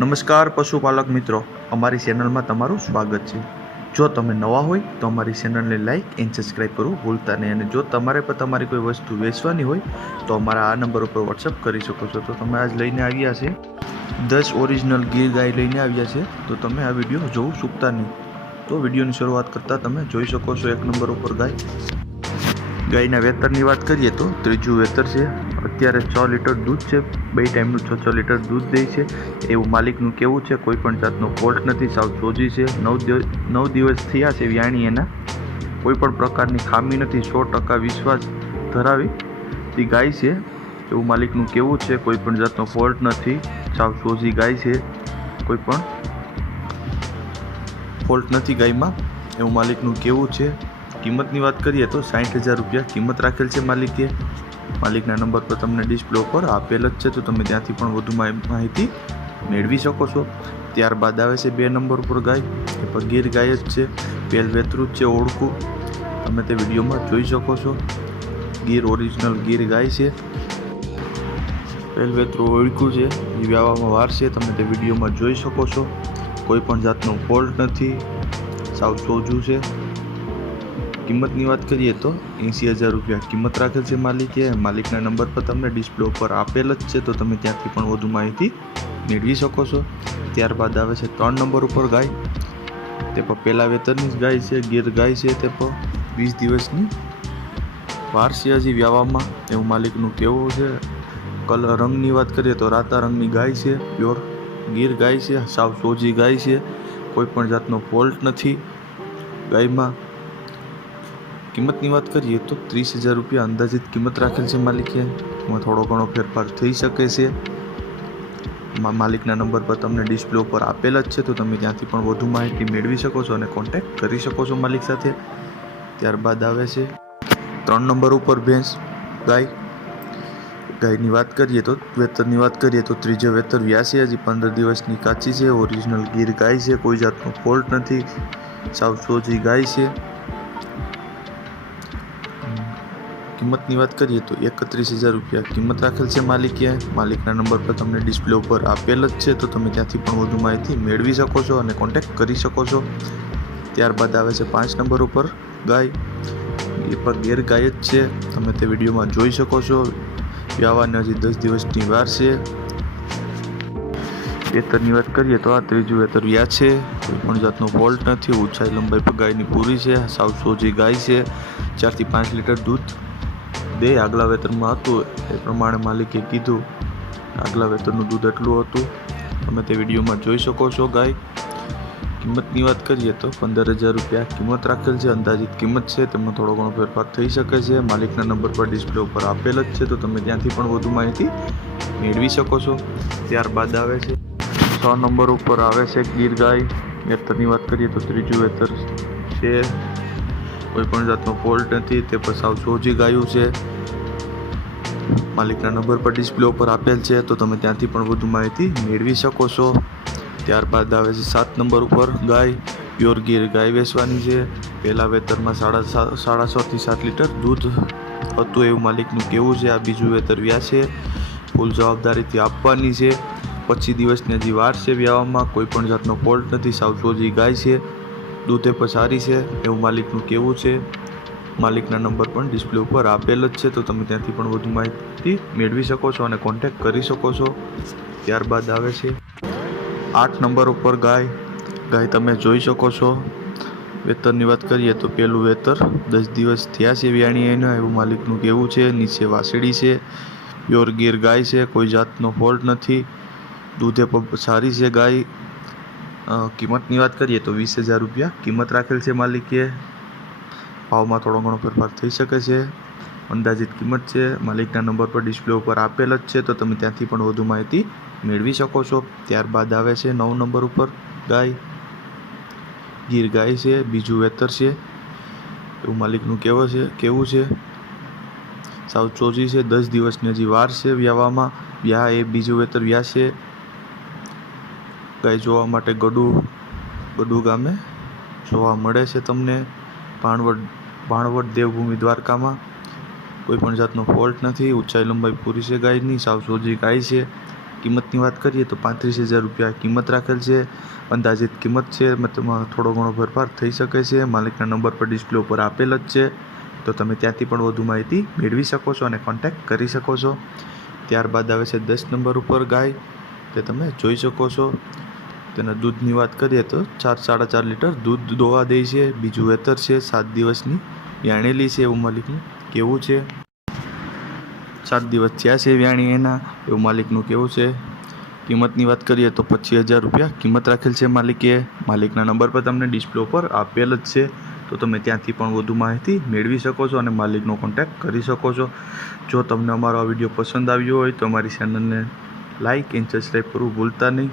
નમસ્કાર પશુપાલક મિત્રો, અમારી ચેનલમાં તમારું સ્વાગત છે। જો તમે નવા હોય તો અમારી ચેનલને લાઇક એન્ડ સબસ્ક્રાઈબ કરવું ભૂલતા નહીં। અને જો તમારે પણ તમારી કોઈ વસ્તુ વેચવાની હોય તો અમારા આ નંબર ઉપર વોટ્સઅપ કરી શકો છો। તો તમે આજ લઈને આવ્યા છે 10 ઓરિજિનલ ગીર ગાય લઈને આવ્યા છે, તો તમે આ વિડીયો જોવું ચૂકતા નહીં। તો વિડીયોની શરૂઆત કરતાં તમે જોઈ શકો છો 1 નંબર ઉપર ગાયના વેતરની વાત કરીએ તો ત્રીજું વેતર છે। અત્યારે 6 લીટર દૂધ છે, 2 ટાઈમનું 6 લીટર દૂધ દે છે એવું માલિકનું કહેવું છે। કોઈ પણ જાતનો ફોલ્ટ નથી, સાવ ચોજી છે। 9 દિવસ થયા છે વ્યાણી એના, કોઈ પણ પ્રકારની ખામી નથી, 100% વિશ્વાસ ધરાવી ગાય છે એવું માલિકનું કહેવું છે। કોઈ પણ જાતનો ફોલ્ટ નથી, સાવ ચોજી ગાય છે, કોઈ પણ ફોલ્ટ નથી ગાયમાં એવું માલિકનું કહેવું છે। કિંમતની વાત કરીએ તો 60,000 રૂપિયા કિંમત રાખેલ છે માલિકે। માલિકના નંબર પર તમને ડિસ્પ્લે ઉપર આપેલ જ છે, તો તમે ત્યાંથી પણ વધુ માહિતી મેળવી શકો છો। ત્યારબાદ આવે છે 2 નંબર ઉપર ગાય, એ પણ ગીર ગાય જ છે, પહેલ વેતરું જ છે, ઓળખું તમે તે વિડીયોમાં જોઈ શકો છો। ગીર ઓરિજિનલ ગીર ગાય છે, પહેલ વેતરું ઓળખું છે, એ વ્યાવામાં વાર છે, તમે તે વિડીયોમાં જોઈ શકો છો। કોઈ પણ જાતનો ફોલ્ટ નથી, સાવ ચોજું છે। કિંમતની વાત કરીએ તો 80,000 રૂપિયા કિંમત રાખેલ છે માલિકે। માલિકના નંબર પર તમને ડિસ્પ્લે ઉપર આપેલ જ છે, તો તમે ત્યાંથી પણ વધુ માહિતી મેળવી શકો છો। ત્યારબાદ આવે છે 3 નંબર ઉપર ગાય, તે પણ પહેલા વેતરની જ ગાય છે, ગીર ગાય છે, તે પણ 20 દિવસની વાર છે હજી વ્યાવામાં એવું માલિકનું કહેવું છે। કલર રંગની વાત કરીએ તો રાતા રંગની ગાય છે, પ્યોર ગીર ગાય છે, સાવ સોજી ગાય છે, કોઈ પણ જાતનો ફોલ્ટ નથી ગાયમાં। કિંમતની વાત કરીએ તો 30,000 રૂપિયા અંદાજિત કિંમત રાખેલ છે માલિકે। એમાં થોડો ઘણો ફેરફાર થઈ શકે છે। માલિકના નંબર પર તમને ડિસ્પ્લે ઉપર આપેલ જ છે, તો તમે ત્યાંથી પણ વધુ માહિતી મેળવી શકો છો અને કોન્ટેક્ટ કરી શકો છો માલિક સાથે। ત્યારબાદ આવે છે 3 નંબર ઉપર ભેંસ ગાયની વાત કરીએ તો વેતરની વાત કરીએ તો ત્રીજો વેતર વ્યાસી, હજી 15 દિવસની કાચી છે, ઓરિજિનલ ગીર ગાય છે, કોઈ જાતનો ફોલ્ટ નથી, સાવ સોજી ગાય છે। કિંમતની વાત કરીએ તો 31,000 રૂપિયા કિંમત રાખેલ છે માલિકે। માલિકના નંબર પર તમને ડિસ્પ્લે ઉપર આપેલ જ છે, તો તમે ત્યાંથી પણ વધુ માહિતી મેળવી શકો છો અને કોન્ટેક્ટ કરી શકો છો। ત્યારબાદ આવે છે 5 નંબર ઉપર ગાય, એ પણ ગેર ગાય જ છે, તમે તે વિડીયોમાં જોઈ શકો છો। વ્યાવાને હજી 10 દિવસની વાર છે। વેતરની વાત કરીએ તો આ ત્રીજું વેતર વ્યા છે, કોઈ પણ જાતનો ફોલ્ટ નથી, ઊંચાઈ લંબાઈ પર ગાયની પૂરી છે, સાવ સોજી ગાય છે, 4 થી 5 લીટર દૂધ દે। આગલા વેતરમાં હતું એ પ્રમાણે માલિકે કીધું, આગલા વેતરનું દૂધ એટલું હતું, તમે તે વિડીયોમાં જોઈ શકો છો ગાય। કિંમતની વાત કરીએ તો 15,000 રૂપિયા કિંમત રાખેલ છે, અંદાજિત કિંમત છે, તેમાં થોડો ઘણો ફેરફાર થઈ શકે છે। માલિકના નંબર પર ડિસ્પ્લે ઉપર આપેલ જ છે, તો તમે ત્યાંથી પણ વધુ માહિતી મેળવી શકો છો। ત્યારબાદ આવે છે 6 નંબર ઉપર આવે છે ગીર ગાય। વેતરની વાત કરીએ તો ત્રીજું વેતર છે, કોઈ પણ જાતનો ફોલ્ટ નથી, તે પણ સાવ સોજી ગાયું છે। માલિકના નંબર પર ડિસ્પ્લે ઉપર આપેલ છે, તો તમે ત્યાંથી પણ વધુ માહિતી મેળવી શકો છો। ત્યારબાદ આવે છે 7 નંબર ઉપર ગાય, પ્યોર ગીર ગાય વેચવાની છે। પહેલા વેતરમાં 6.5 થી 7 લીટર દૂધ હતું એવું માલિકનું કહેવું છે। આ બીજું વેતર વ્યા છે, ફૂલ જવાબદારીથી આપવાની છે, 25 દિવસની હજી વાર છે વ્યાવામાં, કોઈ પણ જાતનો ફોલ્ટ નથી, સાવ સોજી ગાય છે, દૂધે પણ સારી છે એવું માલિકનું કહેવું છે। માલિકના નંબર પણ ડિસ્પ્લે ઉપર આપેલ જ છે, તો તમે ત્યાંથી પણ વધુ માહિતી મેળવી શકો છો અને કોન્ટેક્ટ કરી શકો છો। ત્યારબાદ આવે છે 8 નંબર ઉપર ગાય તમે જોઈ શકો છો। વેતરની વાત કરીએ તો પહેલું વેતર 10 દિવસ થયા છે વ્યાણી એના એવું માલિકનું કહેવું છે। નીચે વાસળી છે, પ્યોર ગીર ગાય છે, કોઈ જાતનો ફોલ્ટ નથી, દૂધે પણ સારી છે ગાય। કિંમતની વાત કરીએ તો 20,000 રૂપિયા કિંમત રાખેલ છે માલિકે। ભાવમાં થોડો ઘણો ફેરફાર થઈ શકે છે, અંદાજિત કિંમત છે, માલિકના નંબર પર ડિસ્પ્લે ઉપર આપેલ જ છે, તો તમે ત્યાંથી પણ વધુ માહિતી મેળવી શકો છો। ત્યારબાદ આવે છે 9 નંબર ઉપર ગાય, ગીર ગાય છે, બીજું વેતર છે એવું માલિકનું કહેવું છે, સાવ ચોજી છે, 10 દિવસની હજી વાર છે વ્યાવામાં। વ્યા એ બીજું વેતર વ્યા છે। ગાય જોવા માટે ગડુ ગામે જોવા મળે છે તમને, ભાણવડ દેવભૂમિ દ્વારકામાં। કોઈ પણ જાતનો ફોલ્ટ નથી, ઊંચાઈ લંબાઈ પૂરી છે ગાયની, સાવ સોજી ગાય છે। કિંમતની વાત કરીએ તો 35,000 રૂપિયા કિંમત રાખેલ છે. અંદાજિત કિંમત છે, મતલબ થોડો ઘણો ફેરફાર થઈ શકે છે. માલિકના નંબર પર ડિસ્પ્લે ઉપર આપેલ જ છે, તો તમે ત્યાંથી પણ વધુ માહિતી મેળવી શકો છો અને કોન્ટેક્ટ કરી શકો છો. ત્યારબાદ આવે છે 10 નંબર ઉપર ગાય, તે તમે જોઈ શકો છો. તેના દૂધની વાત કરીએ તો 4-4.5 લીટર દૂધ દોવા દે છે. બીજું વેતર છે, 7 દિવસની વ્યાણેલી છે એવું માલિકનું કહેવું છે. 7 દિવસ થયા છે વ્યાણી એના, એવું માલિકનું કહેવું છે. કિંમતની વાત કરીએ તો 25,000 રૂપિયા કિંમત રાખેલ છે માલિકે. માલિકના નંબર પર તમને ડિસ્પ્લે ઉપર આપેલ જ છે, તો તમે ત્યાંથી પણ વધુ માહિતી મેળવી શકો છો અને માલિકનો કોન્ટેક્ટ કરી શકો છો. જો તમને અમારો આ વિડીયો પસંદ આવ્યો હોય તો અમારી ચેનલને લાઇક એન્ડ સબસ્ક્રાઈબ કરવું ભૂલતા નહીં.